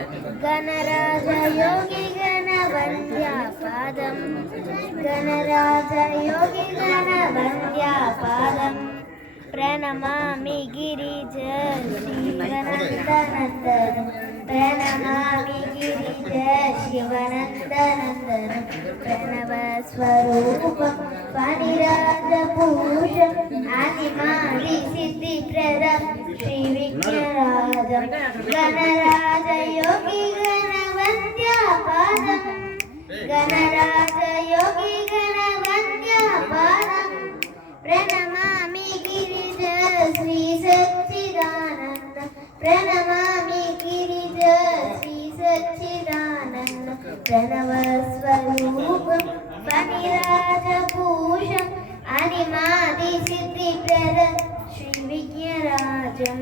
गणराज योगी गणवन्द्यापादं गणराज योगी गणवन्द्यापादं प्रणमामि गिरिज शिवनन्दनन्दनं प्रणमामि गिरिज शिवनन्दनन्दनं प्रणवस्वरूपं फणिराजभूषं आदिमादिसिद्धिप्रदं श्रीविघ्नराजं गणराज योगी गणवन्द्यापादं गणराज योगी गणवन्द्यापादं प्रणमामि गिरिज श्री सच्चिदानन्द प्रणमामि गिरिज श्री सच्चिदानन्द प्रणवस्वरूपं फणिराजभूषं अनिमादिसिद्धिप्रदं श्रीविघ्नराजं